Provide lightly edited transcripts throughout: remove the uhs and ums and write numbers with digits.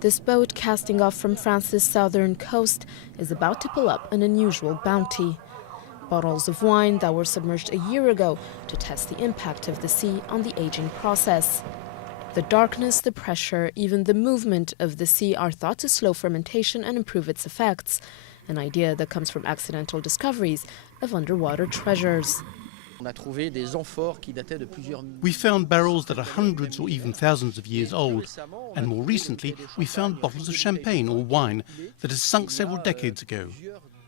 This boat, casting off from France's southern coast, is about to pull up an unusual bounty. Bottles of wine that were submerged a year ago to test the impact of the sea on the aging process. The darkness, the pressure, even the movement of the sea are thought to slow fermentation and improve its effects, an idea that comes from accidental discoveries of underwater treasures. We found barrels that are hundreds or even thousands of years old, and more recently we found bottles of champagne or wine that had sunk several decades ago.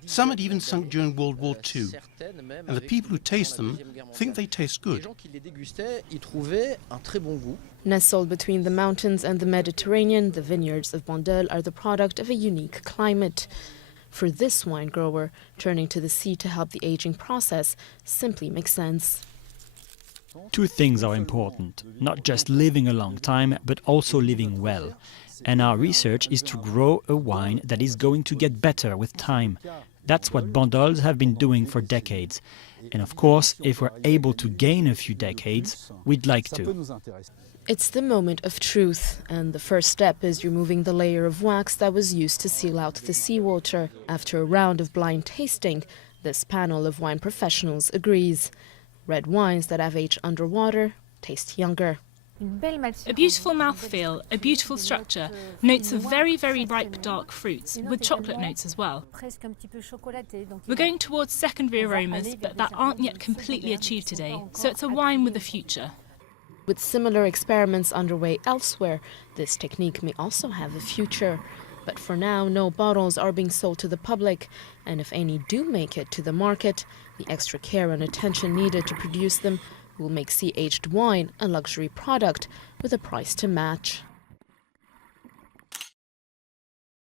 Some had even sunk during World War II, and the people who taste them think they taste good. Nestled between the mountains and the Mediterranean, the vineyards of Bandol are the product of a unique climate. For this wine grower, turning to the sea to help the aging process simply makes sense. Two things are important, not just living a long time, but also living well. And our research is to grow a wine that is going to get better with time. That's what Bandols have been doing for decades. And of course, if we're able to gain a few decades, we'd like to. It's the moment of truth, and the first step is removing the layer of wax that was used to seal out the seawater. After a round of blind tasting, this panel of wine professionals agrees. Red wines that have aged underwater taste younger. A beautiful mouthfeel, a beautiful structure, notes of very, very ripe dark fruits, with chocolate notes as well. We're going towards secondary aromas, but that aren't yet completely achieved today, so it's a wine with a future. With similar experiments underway elsewhere, this technique may also have a future. But for now, no bottles are being sold to the public, and if any do make it to the market, the extra care and attention needed to produce them will make sea-aged wine a luxury product with a price to match.